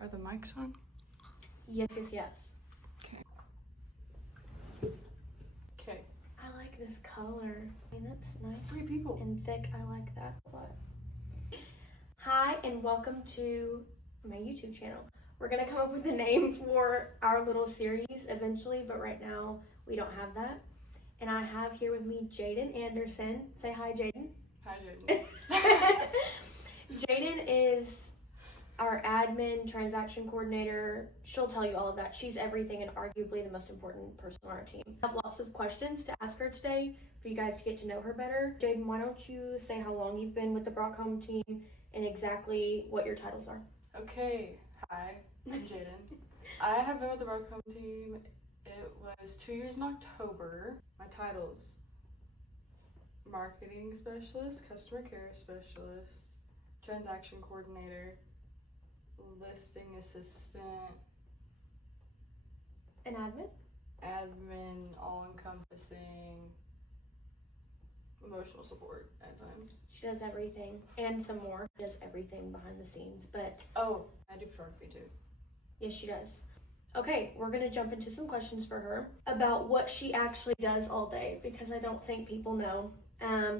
Are the mics on? Yes. Okay. Okay. I like this color. I mean, that's nice. 3 people. And thick. I like that a lot. Hi, and welcome to my YouTube channel. We're gonna come up with a name for our little series eventually, but right now we don't have that. And I have here with me Jayden Anderson. Say hi, Jayden. Hi, Jayden. Jayden is our admin, transaction coordinator. She'll tell you all of that. She's everything and arguably the most important person on our team. I have lots of questions to ask her today for you guys to get to know her better. Jayden, why don't you say how long you've been with the Brock Home team and exactly what your titles are? Okay. Hi, I'm Jayden. I have been with the Brock Home team. It was 2 years in October. My titles: marketing specialist, customer care specialist, transaction coordinator, listing assistant, An admin? admin, all-encompassing, emotional support at times. She does everything and some more. She does everything behind the scenes, but Oh, I do photography too. yes, she does. Okay, we're gonna jump into some questions for her about what she actually does all day because I don't think people know.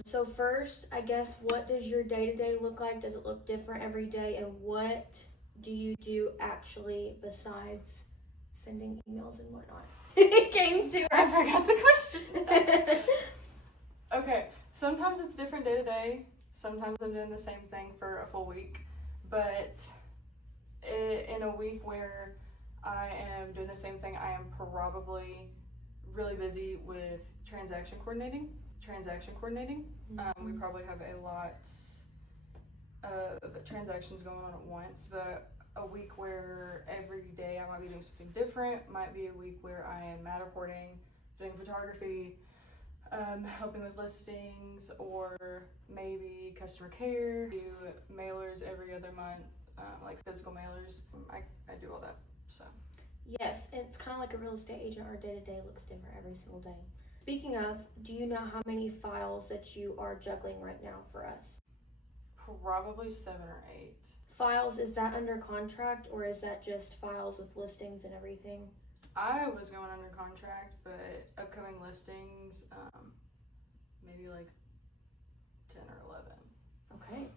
So first, I guess, what does your day-to-day look like? Does it look different every day? And what do you do actually besides sending emails and whatnot? It came to I forgot the question. Okay, sometimes it's different day to day. Sometimes I'm doing the same thing for a full week. But in a week where I am doing the same thing, I am probably really busy with transaction coordinating. We probably have a lot of transactions going on at once, but a week where every day I might be doing something different, might be a week where I am Matterporting, doing photography, helping with listings, or maybe customer care, do mailers every other month, like physical mailers. I do all that, so. Yes, it's kind of like a real estate agent. Our day-to-day looks different every single day. Speaking of, do you know how many files that you are juggling right now for us? Probably 7 or 8. Files, is that under contract or is that just files with listings and everything? I was going under contract, but upcoming listings, maybe like 10 or 11. Okay.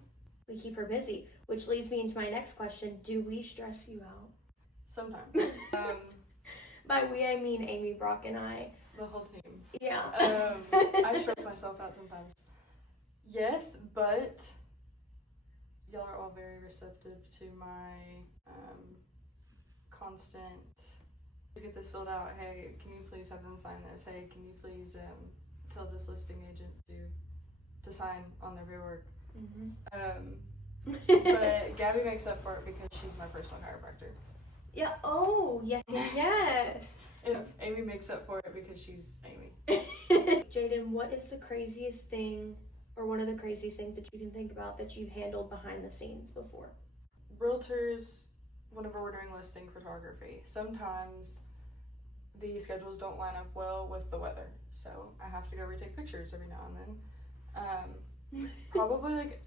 We keep her busy, which leads me into my next question. Do we stress you out? Sometimes. By we, I mean Amy, Brock, and I. The whole team. Yeah. I stress myself out sometimes. Yes, but y'all are all very receptive to my constant, please get this filled out. Hey, can you please have them sign this? Hey, can you please tell this listing agent to sign on their paperwork? But Gabby makes up for it because she's my personal chiropractor. Yeah. Oh, yes. And Amy makes up for it because she's Amy. Jayden, what is the craziest thing, or one of the craziest things that you can think about that you've handled behind the scenes before? Realtors, whenever we're doing listing photography, sometimes the schedules don't line up well with the weather, so I have to go retake pictures every now and then. Probably like,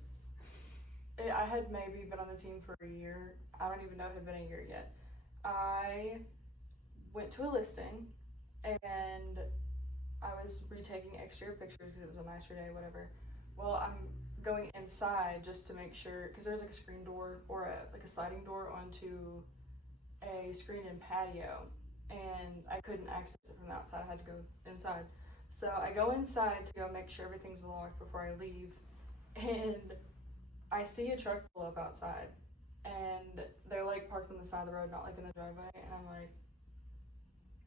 I had maybe been on the team for a year. I don't even know if it had been a year yet. I went to a listing and I was retaking exterior pictures because it was a nicer day, whatever. Well, I'm going inside just to make sure, because there's like a screen door or a sliding door onto a screened-in patio, and I couldn't access it from the outside. I had to go inside. So I go inside to go make sure everything's locked before I leave, and I see a truck pull up outside, and they're like parked on the side of the road, not like in the driveway, and I'm like,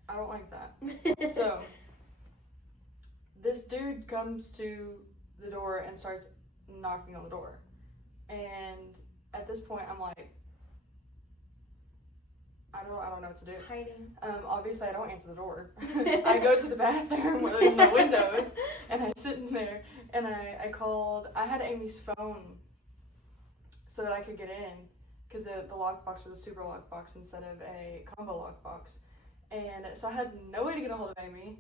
I don't like that. So this dude comes to the door and starts knocking on the door, and at this point I'm like, I don't know what to do. Hiding. Obviously I don't answer the door. I go to the bathroom where there's no windows, and I sit in there, and I had Amy's phone so that I could get in, because the lockbox was a super lockbox instead of a combo lockbox. And so I had no way to get a hold of Amy.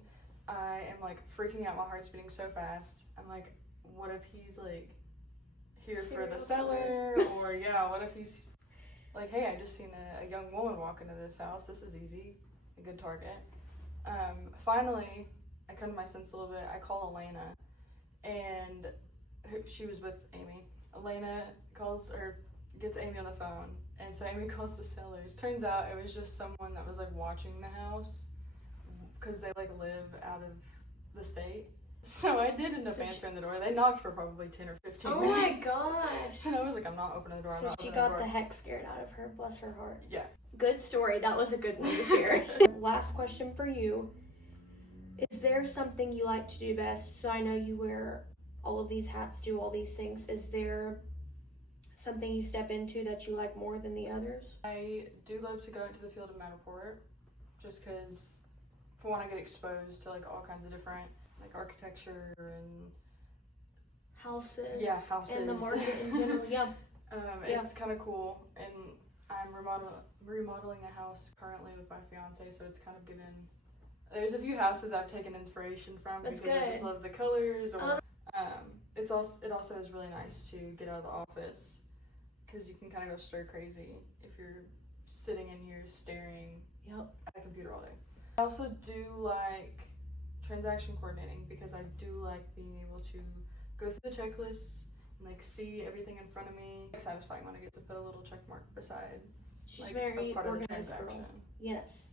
I am like freaking out, my heart's beating so fast. I'm like, what if he's like here for the seller? Or yeah, what if he's like, hey, I just seen a young woman walk into this house. This is easy, a good target. Finally, I come to my sense a little bit. I call Elena, and she was with Amy. Elena calls or gets Amy on the phone, and so Amy calls the sellers. Turns out it was just someone that was like watching the house because they like live out of the state. So I did end up answering the door. They knocked for probably 10 or 15 minutes. Oh my gosh. And I was like, I'm not opening the door. So she got the heck scared out of her. Bless her heart. Yeah. Good story. That was a good one to share. Last question for you. Is there something you like to do best? So I know you wear all of these hats, do all these things. Is there something you step into that you like more than the others? I do love to go into the field of Matterport just because, for one, I get exposed to like all kinds of different like architecture and houses. Yeah, houses. And the market in general. Yeah. It's kind of cool, and I'm remodeling a house currently with my fiance, so it's kind of given. There's a few houses I've taken inspiration from That's because good. I just love the colors. Or it also is really nice to get out of the office because you can kind of go stir crazy if you're sitting in here staring at a computer all day. I also do like transaction coordinating because I do like being able to go through the checklists and like see everything in front of me. It's satisfying when I get to put a little check mark beside She's like very a part of the organized girl. transaction. Yes.